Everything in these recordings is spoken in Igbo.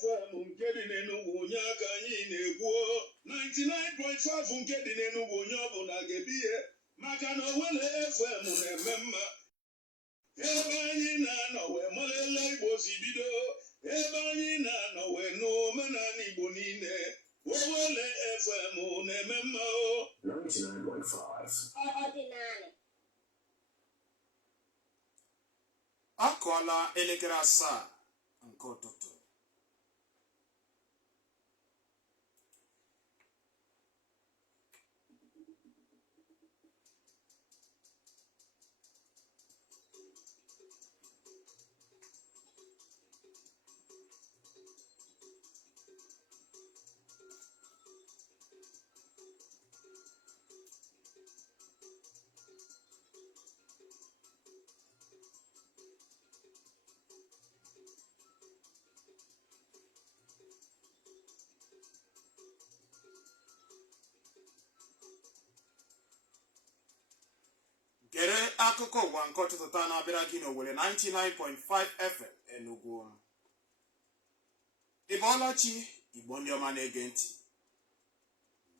FM nke dị n'Enugu onye aka anyị na-egwu 99.5 nke dị n'Enugu onye ọbụla ga-ebi ihe maka na Owele FM na-eme mma ebe anyị na-anọ wee malele Igbo si bido ebe anyị na-anọ wee n'omenala Igbo niile Owele FM na-eme mma 99.5 ọdịnala. Ọ kụọla elekere 7 nke ụtụtụ. Gere akụkọ ụwa nke ụtụtụ taa na-abịara gị n'Owere 99.5 FM Enugu. Ịbọọlachi Igbo ndị ọma na-ege ntị.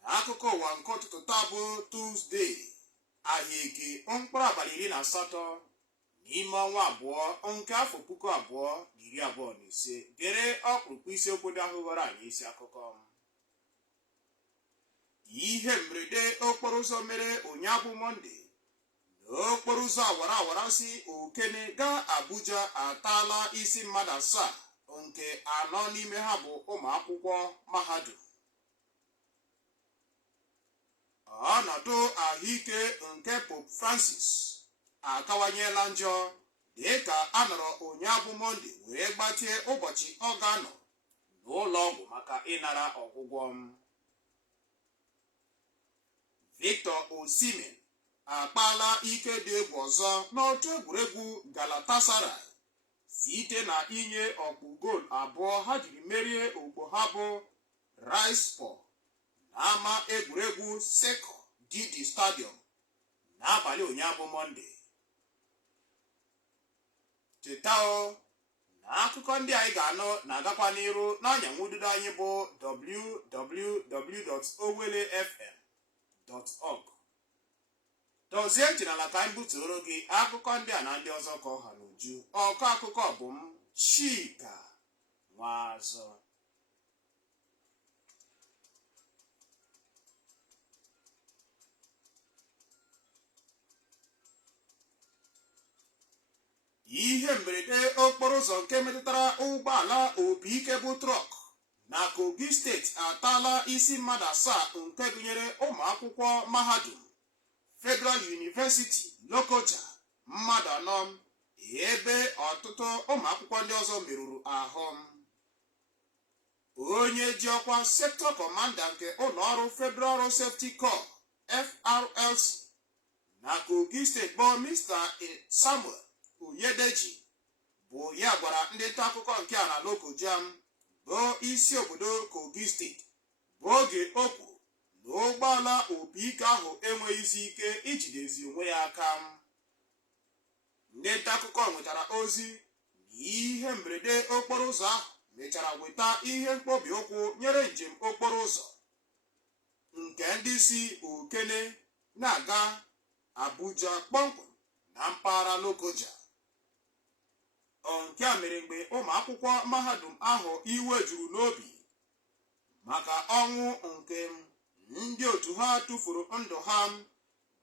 N'akụkọ ụwa nke ụtụtụ taa bụ Tuzdee, ahịa Eke, mkpụrụ abalị 18 n'ime ọnwa abụọ nke afọ 2025. Gere ọkpụrụkpụ isiokwu ndị ahụ ghọrọ anyị isi akụkọ. Ihe mberede okporo ụzọ mere ụnyaahụ Mọnde n'okporo ụzọ awara si Okene gaa Abuja ataala isi mmadụ 7 nke 4 n'ime ha bụ ụmụ akwụkwọ mahadum. Ọnọdụ ahụike nke Pope Francis akawanyela njọ dịka a nọrọ ụnyaahụ Mọnde wee gbatie ụbọchị ọ ga-anọ n'ụlọ ọgwụ maka ịnara ọgwụgwọ. Victor Osimhen akpaala ike dị egwu ọzọ n'otu egwuregwu Galatasaray site na inye ọkpụ goolu 2 ha jiri merie ogbo ha bụ Rizespor n'ama egwuregwu Seko Didi Stadium n'abalị ụnyaahụ Mọnde. Cheta na akụkọ ndị anyị ga-anụ na-agakwa n'iru n'anyanwụ ududo anyị bụ www.owelefm.org. Dozie nchinala ka anyị butụrụ gị akụkọ ndị a na ndị ọzọ ka ọha n'uju. Ọkọ akụkọ bụ m Chika Nwazọ. Ihe mberede okporo ụzọ nke metụtara ụgbọala opi ike bụ trọk na Kogi steeti ataala isi mmadụ 7 nke gụnyere ụmụ akwụkwọ mahadum Federal University Lokoja mmadụ 4 ebe ọtụtụ ụmụ akwụkwọ ndị ọzọ merụrụ ahụ. Onye ji ọkwa Sector Commander nke ụlọọrụ Federal Road Safety Corps FRLC na Kogi steeti bụ Mr. Samuel Oyedeji bụ ya gwara ndị nta akụkọ nke a na Lokoja bụ isi obodo Kogi steeti bụ oge o kwuru na ụgbọala opi ike ahụ enweghịzi ike ijidezi onwe ya aka. Ndị nta akụkọ nwetara ozi na ihe mberede okporo ụzọ ahụ mechara weta ihe mkpọbi ụkwụ nyere njem okporo ụzọ nke ndị si Okene na-aga Abuja kpọmkwem na mpaghara Lokoja. Nke a mere mgbe ụmụ akwụkwọ mahadum ahụ iwe juru n'obi maka ọnwụ nke ndị otu ha tụfuru ndụ ha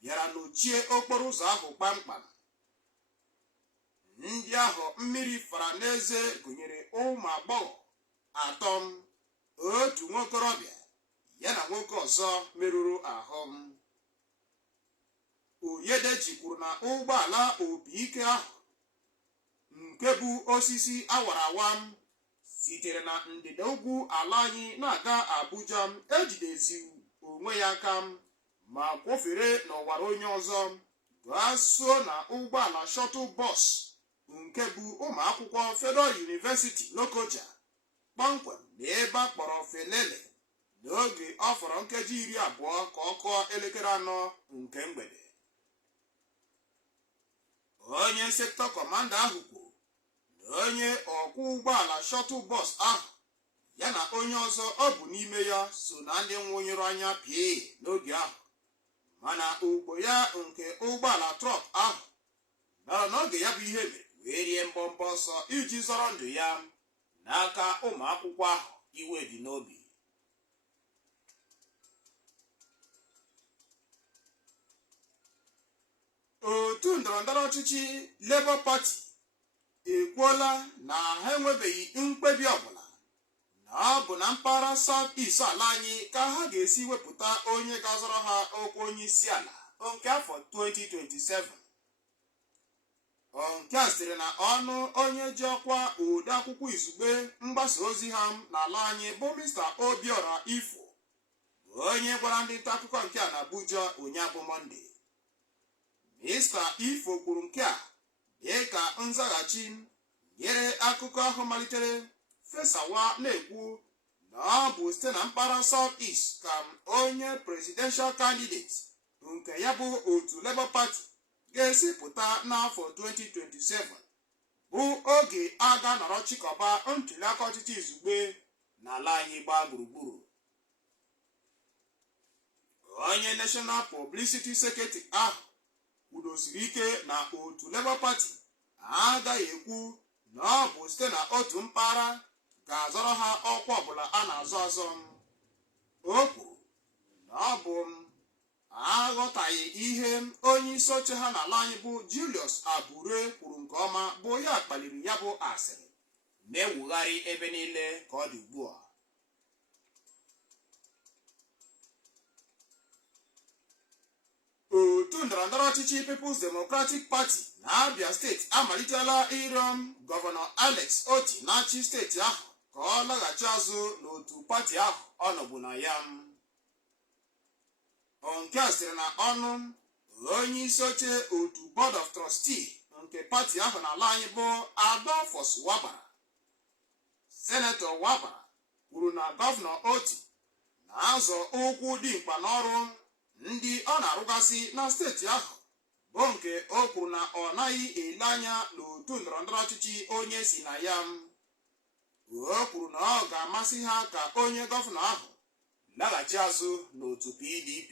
bịara n'ochie okporo ụzọ ahụ kpamkpam. Ndị ahụ mmiri fara n'eze gụnyere ụmụ agbọghọ 3, otu nwokorobịa ya na nwoke ọzọ merụrụ ahụ. Oyedeji kwuru na ụgbọala opi ike ahụ nke bụ osisi awara awa sitere na ndịda ugwu ala anyị na-aga Abuja ejidezi onwe ya aka ma kwofere n'ọwara onye ọzọ gaa so na ụgbọala shuttle bus nke bụ ụmụ akwụkwọ Federal University Lokoja kpọmkwem n'ebe a kpọrọ Felele n'oge ọ fọrọ nkeji 20 ka ọ kụọ elekere 4 nke mgbede. Onye Sector Commander ahụ kwuru na onye ọkwọ ụgbọala shuttle bus ahụ ya na onye ọzọ ọ bụ n'ime ya so na ndị nwụnyụrụ anya pịa n'oge ahụ, mana ugbo ya nke ụgbọala trọk ahụ nọrọ n'oge ya bụ ihe mere wee rie mbọmbọ ọsọ iji zọrọ ndụ ya n'aka ụmụ akwụkwọ ahụ iwe dị n'obi. Otu ndọrọndọrọ ọchịchị Labour Party ekwuola na ha enwebeghị mkpebi ọbụla na ọ bụ na mpaghara South East ala anyị ka ha ga-esi wepụta onye ga-azọrọ ha ọkwa onye isi ala nke afọ 2027. Nke a sitere na ọnụ onye ji ọkwa ode akwụkwọ izugbe mgbasa ozi ha n'ala anyị bụ Mr. Obiora Ifo, bụ onye gwara ndị nta akụkọ nke a na Abuja ụnyaahụ Mọnde. Mr. Ifo kwuru nke a dị ka nzaghachi nyere akụkọ ahụ malitere fesawa na-ekwu na ọ bụ site na mpaghara South East ka onye presidential candidate nke ya bụ otu Labour Party ga-esi pụta n'afọ 2027, bụ oge a ga-anọrọ chịkọba ntuliaka ọchịchị izugbe n'ala anyị gbaa gburugburu. Onye National Publicity Secretary ahụ kwudosiri ike na otu Labour Party agaghị ekwu na ọ bụ site na otu mpaghara ga-azọrọ ha ọkwa ọbụla a na-azọ azọ. O kwuru na ọ bụ aghọtaghị ihe onye isi oche ha n'ala anyị bụ Julius Abure kwuru nke ọma, bụ ya kpaliri ya bụ asịrị na-ewugharị ebe niile ka ọ dị ugbu a. Otu ndọrọndọrọ ọchịchị People's Democratic Party na Abia steeti amalitela ịrịọ gọvanọ Alex Oti na-achị steeti ahụ ka ọ laghachi azụ n'otu pati ahụ ọ nọbụ na ya. Nke a sitere na ọnụ onye isi oche otu Board of Trustee nke pati ahụ n'ala anyị bụ Adolphus Wabara. Senetọ Wabara kwuru na gọvanọ Oti na-azọ ụkwụ dị mkpa n'ọrụ ndị ọ na-arụgasị na steeti ahụ, bụ nke o kwuru na ọ naghị ele anya n'otu ndọrọndọrọ ọchịchị onye si na ya. O kwuru na ọ ga-amasị ha ka onye gọvanọ ahụ laghachi azụ n'otu PDP.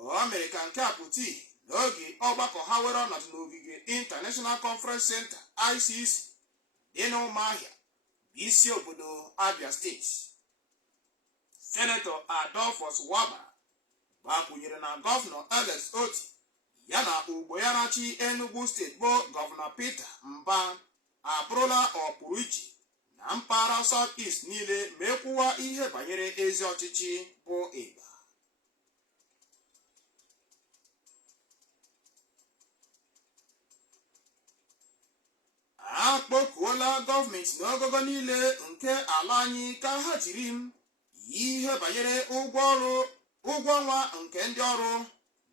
O mere ka nke a pụta n'oge ọgbakọ ha were ọnọdụ n'ogige International Conference Center ICC dị n'Ụmụahịa, isi obodo Abia steeti. Senetọ Adolphus Wabara gbakwunyere na gọvanọ Alex Oti ya na ugbo ya na-achị Enugu steeti bụ gọvanọ Peter Mba abụrụla ọpụrụ iche na mpaghara South East niile ma ekwuwa ihe banyere ezi ọchịchị bụ ịgba. A kpọkuola gọọmenti n'ogogo niile nke ala anyị ka ha jiri ihe banyere ụgwọ ọnwa nke ndị ọrụ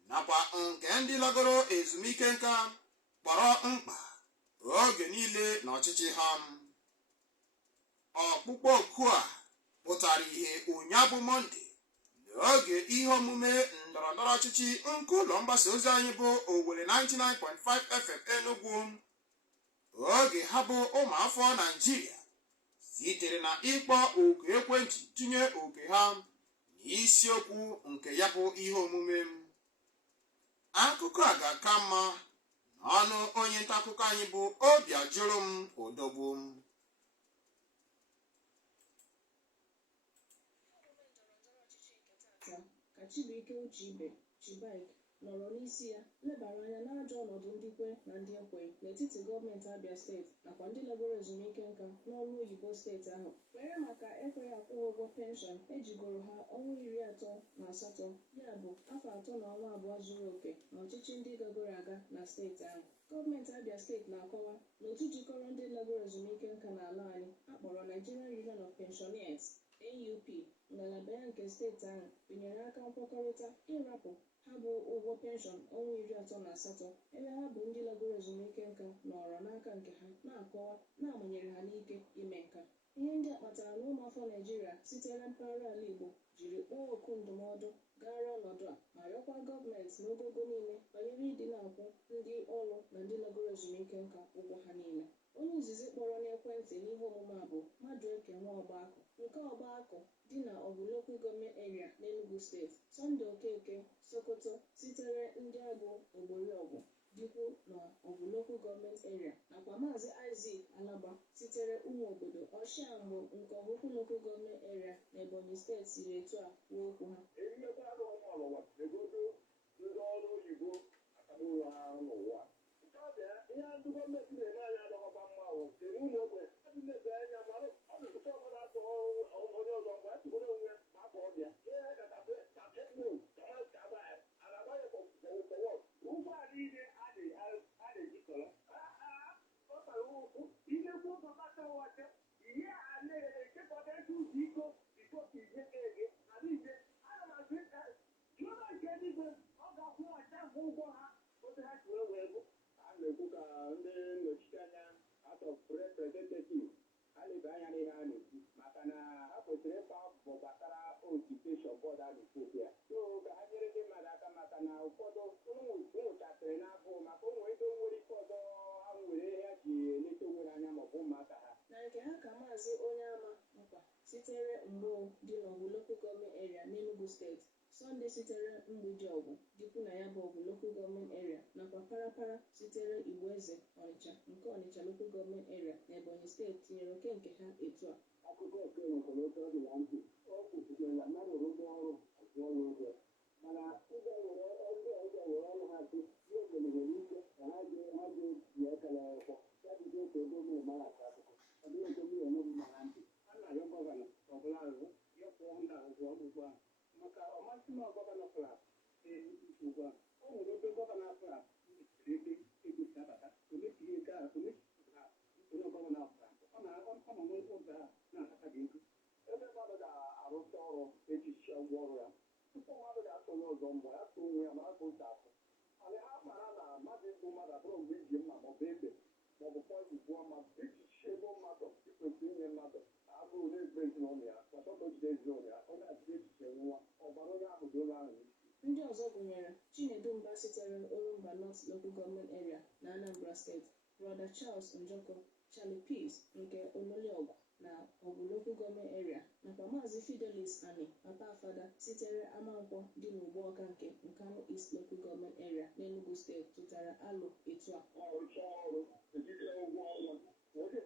nakwa nke ndị lagoro ezumike nka kpọrọ mkpa oge niile n'ọchịchị ha. Ọkpụkpọ oku a pụtara ihe ụnyaahụ Mọnde n'oge ihe omume ndọrọndọrọ ọchịchị nke ụlọ mgbasa ozi anyị bụ Owerri 99.5 FM Enugu, oge ha bụ ụmụafọ Naịjirịa sitere na ịkpọ oku ekwentị tinye oke ha n'isiokwu nke ya bụ ihe omume. Akụkọ a ga-aka mma n'ọnụ onye nta akụkọ anyị bụ Obiajụrụ Odogwu. Ka Chibuike Uche Chibike nọrọ n'isi ya lebara anya n'ajọ ọnọdụ ndị kwe na ndị ekwe n'etiti gọọmenti Abia steeti nakwa ndị lagoro ezumike nka n'ọrụ oyibo steeti ahụ, were maka ekweghị akwụ ụgwọ penshọn ejigoro ha ọnwa 38, ya bụ afọ 3 na ọnwa 2 zuru oke n'ọchịchị ndị gagoro aga na steeti ahụ. Gọọmenti Abia steeti na-akọwa na otu jikọrọ ndị lagoro ezumike nka n'ala anyị akpọrọ Nigerian Union of Pensioners NUP ngalaba ya nke steeti ahụ binyere aka nkwekọrịta ịrapụ ha bụ ụgwọ penshọn ọnwa 38 ebe ha bụ ndị lagoro ezumike nka nọrọ n'aka nke ha na-akọwa na-amanyere ha n'ike ime nka. Ihe ndị a kpatara na ụmụafọ Naịjirịa sitere mpaghara ala Igbo jiri kpọọ oku ndụmọdụ gara ọnọdụ a ma rịọkwa gọọmenti n'ogogo niile banyere ịdị na-akwụ ndị ọrụ na ndị lagoro ezumike nka ụgwọ ha niile. Onye izizi kpọrọ n'ekwentị n'ihe omume a bụ Madueke Nwaọgbakọ nke Ọgbakọ dị na Ọgụ Local Government Area n'Enugu Steeti, Sunday Okeke Sokoto sitere ndị Agụ Ogboriọgwụ dịkwu na Ọgụ Local Government Area nakwa Maazị Isaac Alaba sitere ụmụ obodo Ọshiamgbo nke Ọgụkwụ Local Government Area n'Ebonyi Steeti siri etu a kwuo okwu ha. Ndị ọrụ oyibo akagburu ha n'ụwa nke ọ bịa ihe ndị gọọmenti na-eme anyị adọghọkwa mma ahụ siri ụmụ ogbe adị na-ebe anya mara ọdụtụta ọbụla atọ onye ọzọ mgbe a tụgoro onwe ma akọ ọbịa ihe katakno alagbanye ụgbọala niile a na-ejikọrọ ọ tara ụkwụ ihe kwụpụtawacha ihe a na-ekekọta ezi ụzọ iko bikoka ije ege ala ije ana m asị jụọ nke eluigwe ọ ga-akwụghachi ahụ ụgwọ ha otu ha si wee bụ a na-ekwu ka ndị nnọchite anya House of Representatives ha leba anya n'ihe a na-ekwu maka na ha kwesịrị ịkpa mbọ gbasara occupation bọọdụ a na-ekwu ya so ka ha nyere ndị mmadụ aka maka na ụfọdụ nwụchasịrị n'abụ maka onwe ego nwere ike ọzọ ha nwere ha ji eleta onwe anya maọbụ ụmụaka ha na nke ha ka Maazị Onyeama Nkwa sitere Mgbo dị n'Ọgụ Local Government Area n'Enugu Steeti, Sunday sitere Mgbidi-Ọgwụ dịkwu na ya bụ Ọgụ Local Government Area nakwa Parapara sitere Igboeze Ọnịcha nke Ọnịcha Local Government Area n'Ebonyi Steeti tinyere oke nke ha etu a. akụkọ nke nwekwara oke ọ dị na ntị ọ kwụsịrị na mmadụ rụrụ ọrụ azụọ ya ụgwọ mana ndị ọzọ were ọrụ ha tụ ndị obodo nwere ike ka ha ji ekele akwụkwọ ya dịzi otu ego mere mara aka akụkọ ọ dịghị nke mmiri onye ma ha ntị a na-arịọ gọvanọ ọbụla ahụ ya kwụọ ndị ụgwọ ugbu a maka ọmasị m gọvanọ klas ugbu a o nwere ebe gọvanọ klas ebe egosi abata omechighị nke a omechighị ha onye gọvanọ ọ nọ n'oge a na-akata gị ego ebe mmadụ ga-arụta ọrụ echichi ụgwọ ọrụ ya tupu mmadụ ga-atụ onye ọzọ mbọ ya tụọ onwe ya mara ka o si atụ mana ha mara na mmadụ igbu mmadụ abụrụ mgbe iji mma maọbụ egbe maọbụ pọzi gbuo mmadụ echichi ego mmadụ ikwesịrị inye mmadụ abụrụ na-egbe ezinụlọ ya kwasọtọ jide ezinụlọ ya onye achịrị echiche nwa ọbara onye ahụ dị ụlọ ahụ n'isi Ndị ọzọ gụnyere Chinedu Mba sitere Orumba North Local Government Area na Anambra Steeti, Brother Charles Njoko, Charlie Peace nke Ololiọgwụ na Ọgụ Local Government Area nakwa Maazị Fidelis Ani Papa-Afada sitere Amankwọ dị n'Ugboọka nke Nkanu East Local Government Area n'Enugu Steeti tụtara alo etu a. ọrụcha ọrụ ejide ụgwọ ọnwa onye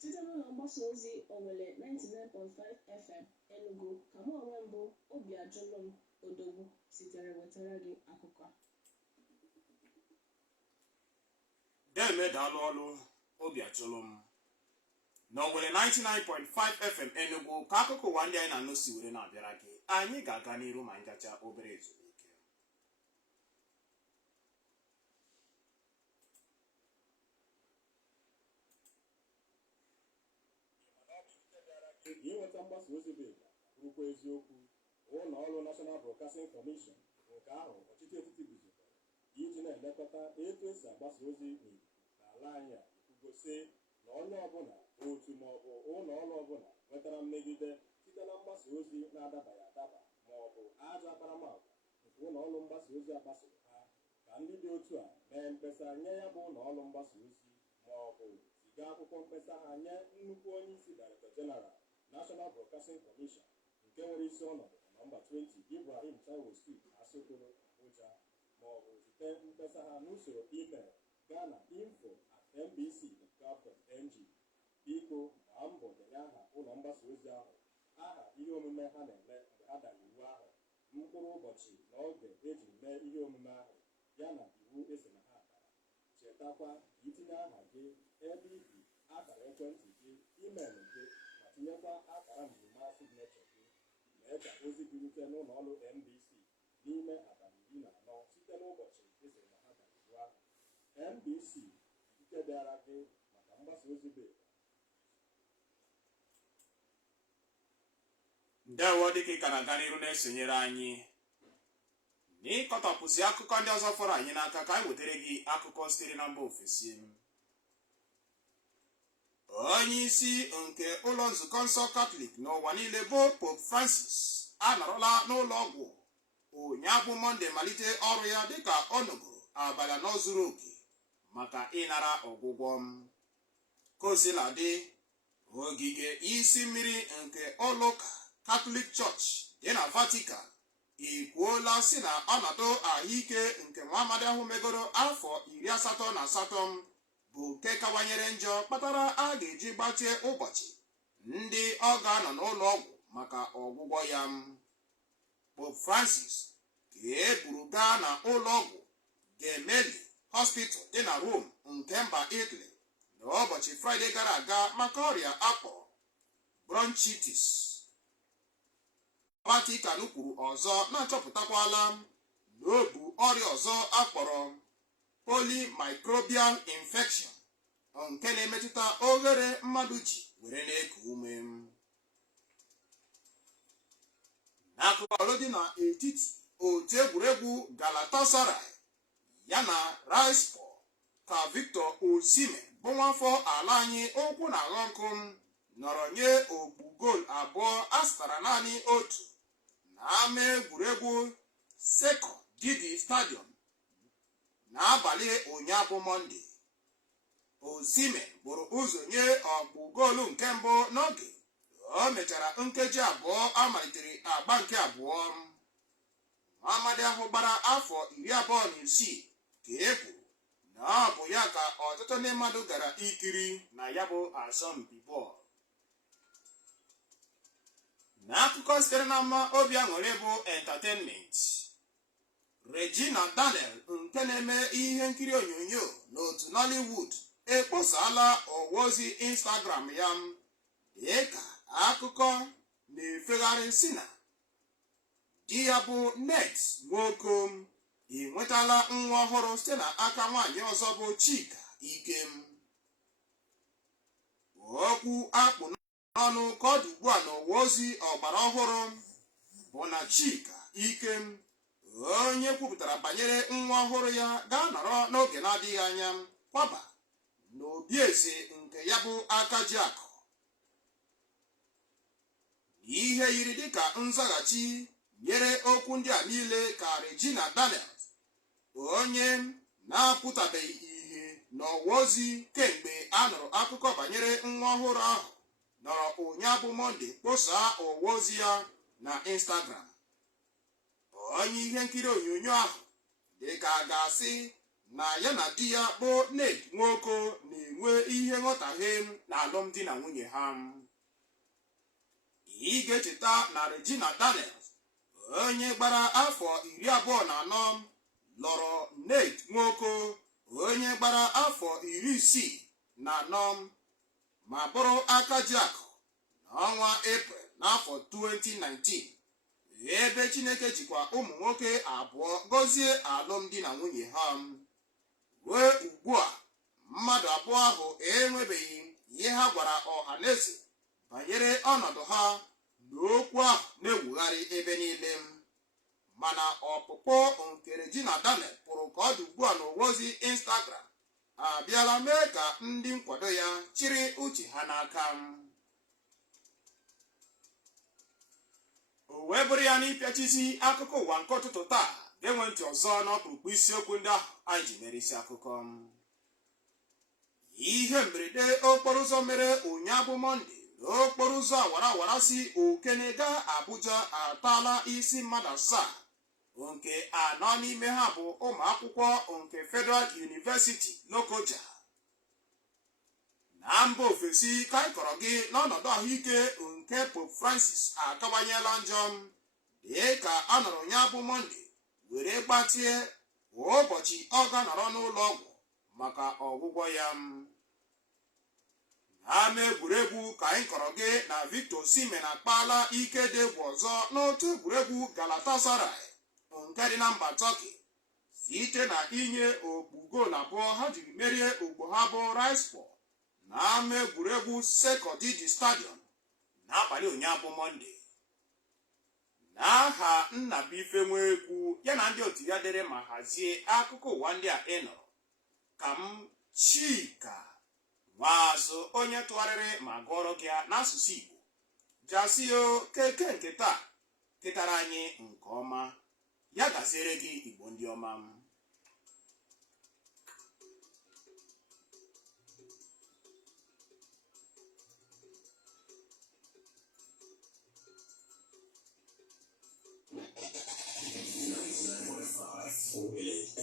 Site n'ụlọ mgbasa ozi Owele 99.5 FM Enugu ka mụ onwe mbụ Obiajụlụ Odogwu sitere wetara gị akụkọ a. Deme daalụ ọlụ Obiajụlụ na Owele 99.5 FM Enugu ka akụkọ ụwa ndị anyị na-anụ si were na-abịara gị. Anyị ga-aga n'iru ma njacha obere ezumike. Inweta mgbasa ozi bụ bụrụkwa eziokwu ụlọ ọrụ National Broadcasting Commission nke ahụ ọchịchị etiti guzobere iji na-elekọta etu esi agbasa ozi n'ikuku n'ala anyị a ekwugosi na onye ọbụla otu maọbụ ụlọ ọrụ ọbụla nwetara mmegide site na mgbasa ozi na-adabaghị adaba maọbụ ajọ akparamagwa nke ụlọ ọrụ mgbasa ozi agbasoro ha ka ndị dị otu a mee mkpesa nye ya bụ ụlọ ọrụ mgbasa ozi maọbụ ziga akwụkwọ mkpesa ha nye nnukwu onye isi Director General National Broadcasting Commission nke nwere isi ọnọdụ na nọmba 20 Ibrahim Taiwo Street, Asokoro, Abuja maọbụ zite mkpesa ha n'usoro email gaa na info@nbc.gov.ng. Biko gbaa mbọ denye aha ụlọ mgbasa ozi ahụ, aha ihe omume ha na-eme mgbe ha dara iwu ahụ, mkpụrụ ụbọchị na oge eji mee ihe omume ahụ ya na iwu esi na ha dara. Chetakwa ka itinye aha gị, ebe ibi, akara ekwentị gị, email gị ma tinyekwa akara njimama signature gị. Mee ka ozi gị rute n'ụlọ ọrụ NBC n'ime abalị 14 site n'ụbọchị esiri na ha dara iwu ahụ. NBC ikike bịara gị maka mgbasa ozi bụ Ndewo dịka ị ka na-aga n'iru na-esonyere anyị n'ịkọtọpụzi akụkọ ndị ọzọ fọrọ anyị n'aka ka anyị wetara gị akụkọ sitere na mba ofesi. Onye isi nke ụlọ nzukọ nsọ Katọlik n'ụwa niile bụ Pope Francis anọrọla n'ụlọ ọgwụ ụnyaahụ Mọnde malite ọrụ ya dịka ọ nọgoro abalị anọ zuru oke maka ịnara ọgwụgwọ. Kosiladị, ogige isi mmiri nke ụlọụka Catholic Church dị na Vatican ekwuola si na ọnọdụ ahụike nke nwa amadi ahụ megoro afọ 88 bụ nke kawanyere njọ kpatara a ga-eji gbatie ụbọchị ndị ọ ga-anọ n'ụlọ ọgwụ maka ọgwụgwọ ya. Pope Francis ka e buru gaa na ụlọ ọgwụ Gemelli Hospital dị na Rome nke mba Italy n'ụbọchị Fraịde gara aga maka ọrịa akpọrọ bronchitis. Vatican kwuru ọzọ na-achọpụtakwala na o bu ọrịa ọzọ akpọrọ polymicrobial infection nke na-emetụta oghere mmadụ ji were na-eku ume. N'akụkọ ọlụ dị n'etiti otu egwuregwu Galatasaray ya na Rizespor ka Victor Osimhen bụ nwafọ ala anyị ụkwụ na aghọ nkụ nọrọ nye okpu goolu abụọ a zụtara naanị otu n'ama egwuregwu Seko Didi Stadium n'abalị ụnyaahụ Mọnde. Osimhen buru ụzọ nye ọkpụ goolu nke mbụ n'oge o mechara nkeji abụọ amalitere agba nke abụọ. Nwaamadi ahụ gbara afọ 26 ka e kwuru na ọ bụ ya ka ọtụtụ ndị mmadụ gara ikiri na ya bụ asọmpi bọọlụ. N'akụkọ sitere na mma obi aṅụrị bụ entertainment, Regina Daniel nke na-eme ihe nkiri onyonyo n'otu Nollywood ekposala ọwa ozi Instagram ya dịka akụkọ na-efegharị si na di ya bụ Net Nwoko enwetala nwa ọhụrụ site n'aka nwaanyị ọzọ bụ Chika Ikem. Okwu akpụ n'ọnụ ka ọ dị ugbu a n'ọwa ozi ọgbara ọhụrụ bụ na Chika Ikem, onye kwupụtara banyere nwa ọhụrụ ya, ga-anọrọ n'oge na-adịghị anya kwaba n'obi eze nke ya bụ Akajiakụ. Ihe yiri dịka nzaghachi nyere okwu ndị a niile ka Regina Daniel, onye na-apụtabeghị ihe n'ọwa ozi kemgbe a nụrụ akụkọ banyere nwa ọhụrụ ahụ, nọrọ ụnyaahụ Mọnde kposaa ọwa ozi ya na Instagram. Onye ihe nkiri onyonyo ahụ dịka a ga-asị na ya na di ya bụ Net Nwoko na-enwe ihe nghọtahie na alụmdi na nwunye ha. Ị ga-echeta na Regina Daniel, onye gbara afọ 24, lụrụ Net Nwoko, onye gbara afọ 64, ma bụrụ Akajiakụ n'ọnwa Eprel n'afọ 2019, ebe Chineke jikwa ụmụ nwoke abụọ gọzie alụmdi na nwunye ha. Ruo ugbu a, mmadụ abụọ ahụ enwebeghị ihe ha gwara ọha na eze banyere ọnọdụ ha n'okwu ahụ na-ewugharị ebe niile. Mana ọpụpụ nke Regina Daniel pụrụ ka ọ dị ugbu a n'ọwa ozi Instagram abịala mee ka ndị nkwado ya chịrị uche ha n'aka. O wee bụrụ ya n'ịpịachizi akụkọ ụwa nke ụtụtụ taa, ga-enwe ntị ọzọ n'ọkpụrụkpụ isiokwu ndị ahụ anyị ji mere isi akụkọ. Ihe mberede okporo ụzọ mere ụnyaahụ Mọnde n'okporo ụzọ awara awara si Okene gaa Abuja atala isi mmadụ 7, nke 4 n'ime ha bụ ụmụ akwụkwọ nke Federal University Lokoja. Na mba ofesi ka anyị kọrọ gị n'ọnọdụ ahụike nke Pope Francis akawanyela njọ dịka a nọrọ ụnyaahụ Mọnde were gbatie ụbọchị ọ ga-anọrọ n'ụlọ ọgwụ maka ọgwụgwọ ya. N'ama egwuregwu ka anyị kọrọ gị na Victor Osimhen akpaala ike dị egwu ọzọ n'otu egwuregwu Galatasaray nke dị na mba Turkey site na inye okpu goolu abụọ ha jiri merie ogbo ha bụ Rizespor n'ama egwuregwu Seko Didi Stadium n'abalị ụnyaahụ Mọnde. n'aha Nnabuife Nwekwu ya na ndị otu ya dere ma hazie akụkọ ụwa ndị a ị nụrụ, ka m Chika Nwaazụ onye tụgharịrị ma gụọrọ gị n'asụsụ Igbo jasio keke nke taa ketara anyị nke ọma. Ya gaziere gị Igbo ndị ọma m. For